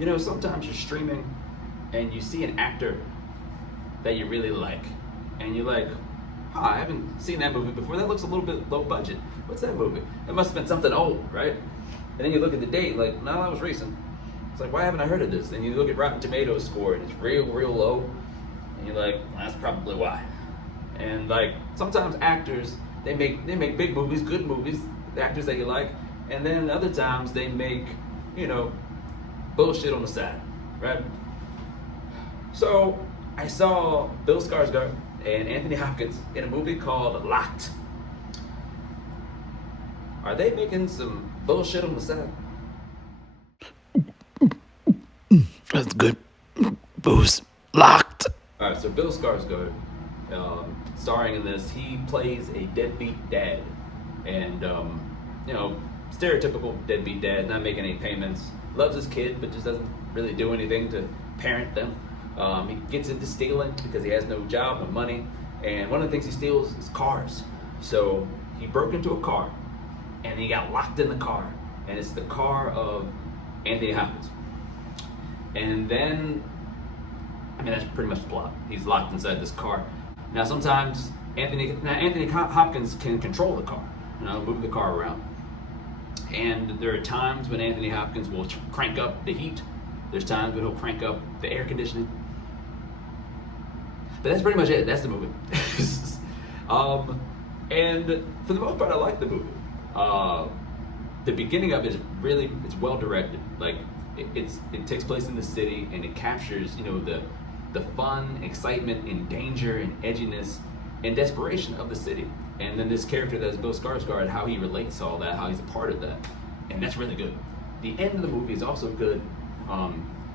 You know, sometimes you're streaming and you see an actor that you really like, and you're like, huh, I haven't seen that movie before. That looks a little bit low budget. What's that movie? It must have been something old, right? And then you look at the date, like, no, that was recent. It's like, why haven't I heard of this? And you look at Rotten Tomatoes score, and it's real low. And you're like, well, that's probably why. And like, sometimes actors, they make big movies, good movies, the actors that you like, and then other times they make, you know, bullshit on the side, right? So I saw Bill Skarsgård and Anthony Hopkins in a movie called Locked. Are they making some bullshit on the side? That's good. Booze. Locked. All right, so Bill Skarsgård, starring in this, he plays a deadbeat dad, and you know, stereotypical deadbeat dad, not making any payments, loves his kid, but just doesn't really do anything to parent them. He gets into stealing because he has no job, no money, and one of the things he steals is cars. So he broke into a car, and he got locked in the car, and it's the car of Anthony Hopkins. And then, I mean, that's pretty much the plot. He's locked inside this car. Now sometimes Anthony Hopkins can control the car, you know, move the car around. And there are times when Anthony Hopkins will crank up the heat. There's times when he'll crank up the air conditioning. But that's pretty much it. That's the movie. And for the most part, I like the movie. The beginning of it is really, it's well directed. Like, it takes place in the city, and it captures, you know, the fun, excitement, and danger, and edginess, and desperation of the city. And then this character that's Bill Skarsgård, how he relates to all that, how he's a part of that, and that's really good. The end of the movie is also good.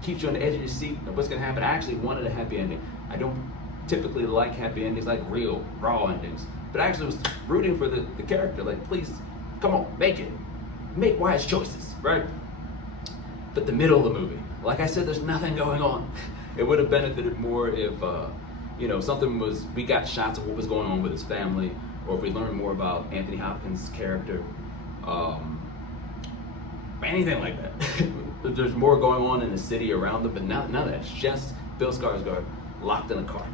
Keeps you on the edge of your seat of what's gonna happen. I actually wanted a happy ending. I don't typically like happy endings, like real, raw endings. But I actually was rooting for the character, like, please, come on, make it. Make wise choices, right? But the middle of the movie, like I said, there's nothing going on. It would have benefited more if, you know, we got shots of what was going on with his family, or if we learned more about Anthony Hopkins' character, anything like that. There's more going on in the city around them, but none of that. It's just Bill Skarsgård locked in a car,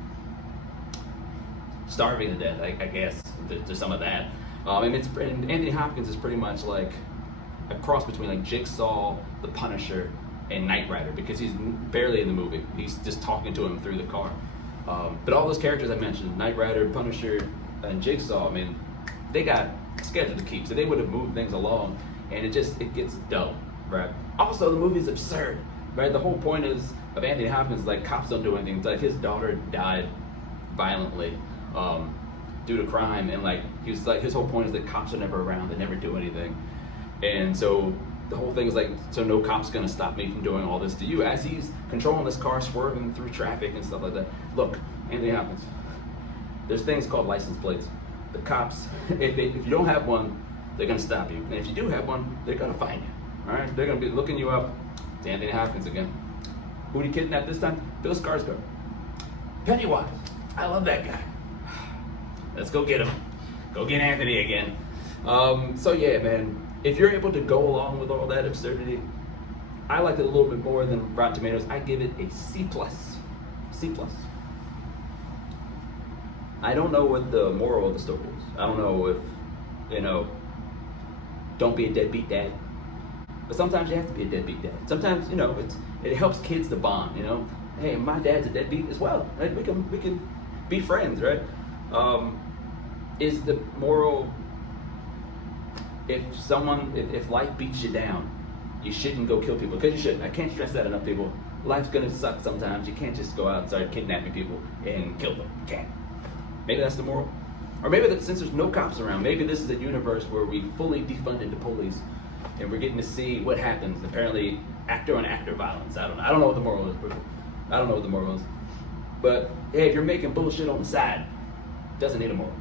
starving to death. I guess there's some of that. And Anthony Hopkins is pretty much like a cross between like Jigsaw, The Punisher, and Knight Rider, because he's barely in the movie. He's just talking to him through the car. But all those characters I mentioned, Knight Rider, Punisher, and Jigsaw, I mean, they got schedule to keep, so they would have moved things along, and it gets dull, right? Also, the movie's absurd, right? The whole point of Anthony Hopkins is like, cops don't do anything. It's like his daughter died violently due to crime, and like he was like, his whole point is that cops are never around, they never do anything, and so the whole thing is like, so no cop's gonna stop me from doing all this to you, as he's controlling this car, swerving through traffic and stuff like that. Look, Anthony Hopkins, there's things called license plates. The cops, if you don't have one, they're gonna stop you, and if you do have one, they're gonna find you. All right, they're gonna be looking you up. It's Anthony Hopkins again. Who did he kidnap this time? Bill Skarsgård. Pennywise. I love that guy. Let's go get him. Go get Anthony again. So yeah, man, if you're able to go along with all that absurdity, I liked it a little bit more than Rotten Tomatoes. I give it a C+. C+. I don't know what the moral of the story is. I don't know if, you know, don't be a deadbeat dad. But sometimes you have to be a deadbeat dad. Sometimes, you know, it helps kids to bond, you know. Hey, my dad's a deadbeat as well. Right? We can be friends, right? Is the moral, if life beats you down, you shouldn't go kill people, because you shouldn't. I can't stress that enough, people. Life's gonna suck sometimes. You can't just go out and start kidnapping people and kill them. You can't. Maybe that's the moral. Or maybe that since there's no cops around, maybe this is a universe where we fully defunded the police and we're getting to see what happens. Apparently, actor on actor violence. I don't know. I don't know what the moral is. I don't know what the moral is. But hey, if you're making bullshit on the side, doesn't need a moral.